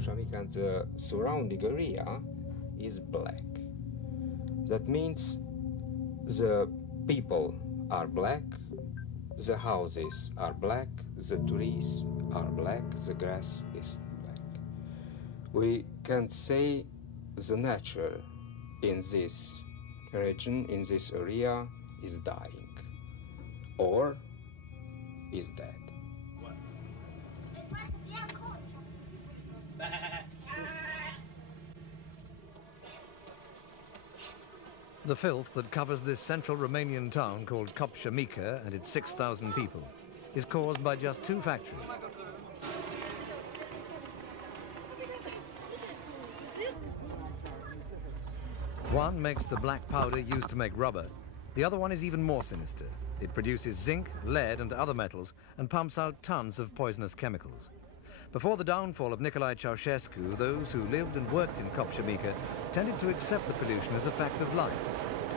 Copsa Mica and the surrounding area is black. That means the people are black, the houses are black, the trees are black, the grass is black. We can say the nature in this region, in this area, is dying or is dead. The filth that covers this central Romanian town called Copsa Mica and its 6,000 people is caused by just two factories. One makes the black powder used to make rubber. The other one is even more sinister. It produces zinc, lead and other metals and pumps out tons of poisonous chemicals. Before the downfall of Nikolai Ceausescu, those who lived and worked in Copsa Mica tended to accept the pollution as a fact of life.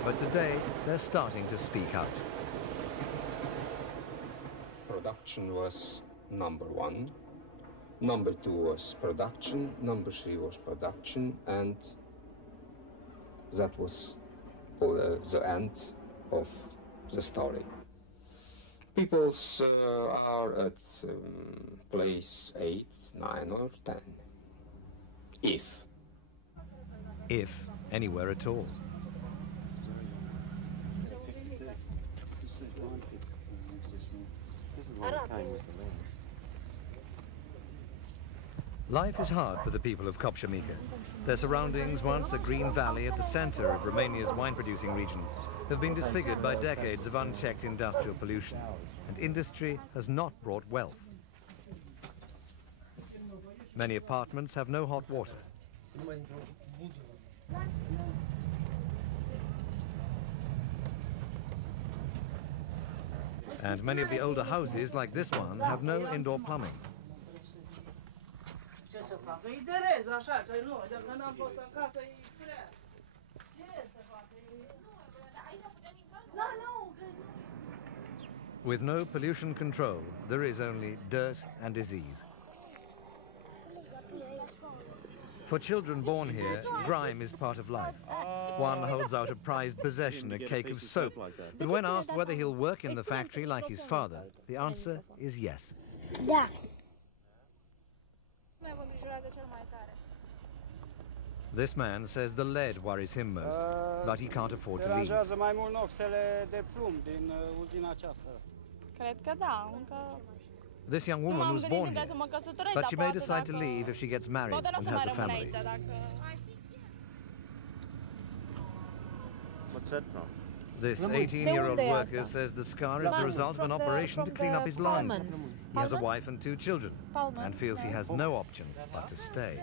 But today, they're starting to speak out. Production was number one. Number two was production. Number three was production. And that was the end of the story. People are at place 8, 9 or 10. If anywhere at all. Life is hard for the people of Copsa Mica. Their surroundings, once a green valley at the center of Romania's wine-producing region, have been disfigured by decades of unchecked industrial pollution, and industry has not brought wealth. Many apartments have no hot water. And many of the older houses, like this one, have no indoor plumbing. With no pollution control, there is only dirt and disease. For children born here, grime is part of life. One holds out a prized possession, a cake of soap. But when asked whether he'll work in the factory like his father, the answer is yes. This man says the lead worries him most, but he can't afford to leave. This young woman was born here, but she may decide to leave if she gets married and has a family. What's that from? This 18-year-old worker says the scar is the result of an operation to clean up his lungs. He has a wife and 2 children and feels he has no option but to stay.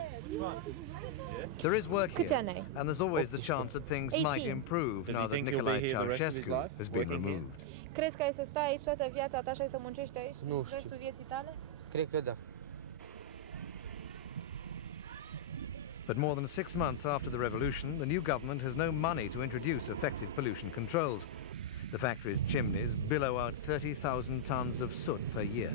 There is work here, and there's always the chance that things might improve now that Nikolai Ceausescu has been removed. Crezi că ai să stai aici toată viața ta și ai să muncești aici? Nu știu. Restul vieții tale? Cred că da. But more than 6 months after the revolution, the new government has no money to introduce effective pollution controls. The factory's chimneys billow out 30,000 tons of soot per year.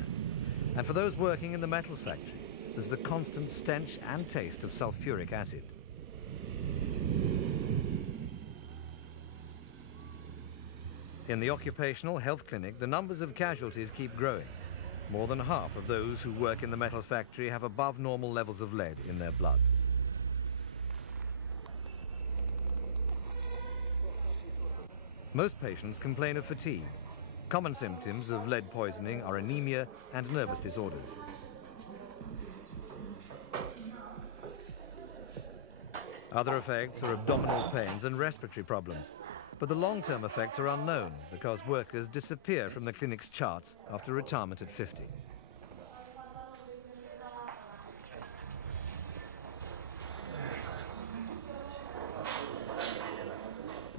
And for those working in the metals factory, there's the constant stench and taste of sulfuric acid. In the occupational health clinic, the numbers of casualties keep growing. More than half of those who work in the metals factory have above normal levels of lead in their blood. Most patients complain of fatigue. Common symptoms of lead poisoning are anemia and nervous disorders. Other effects are abdominal pains and respiratory problems. But the long-term effects are unknown because workers disappear from the clinic's charts after retirement at 50.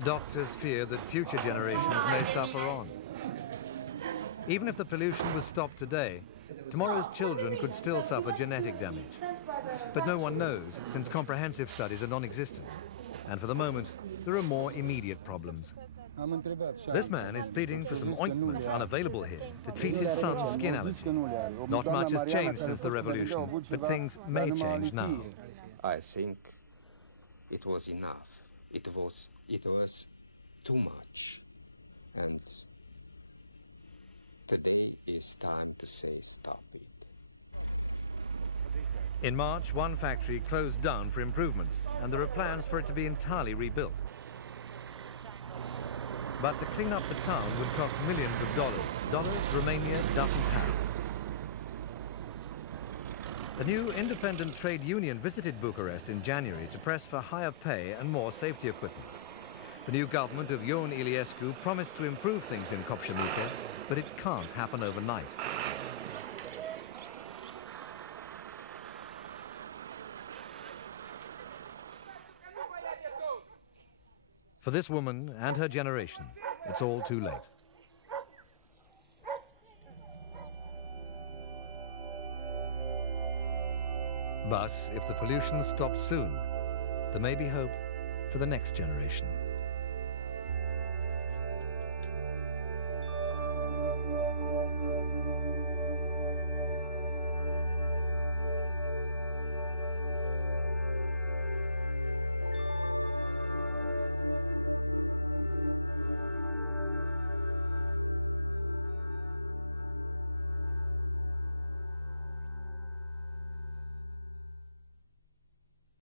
Doctors fear that future generations may suffer on. Even if the pollution was stopped today, tomorrow's children could still suffer genetic damage. But no one knows, since comprehensive studies are non-existent. And for the moment, there are more immediate problems. This man is pleading for some ointment unavailable here to treat his son's skin allergy. Not much has changed since the revolution, but things may change now. I think it was enough. It was too much. And today is time to say stop it. In March, one factory closed down for improvements, and there are plans for it to be entirely rebuilt. But to clean up the town would cost millions of dollars. Dollars Romania doesn't have. The new independent trade union visited Bucharest in January to press for higher pay and more safety equipment. The new government of Ion Iliescu promised to improve things in Copsa Mica, but it can't happen overnight. For this woman and her generation, it's all too late. But if the pollution stops soon, there may be hope for the next generation.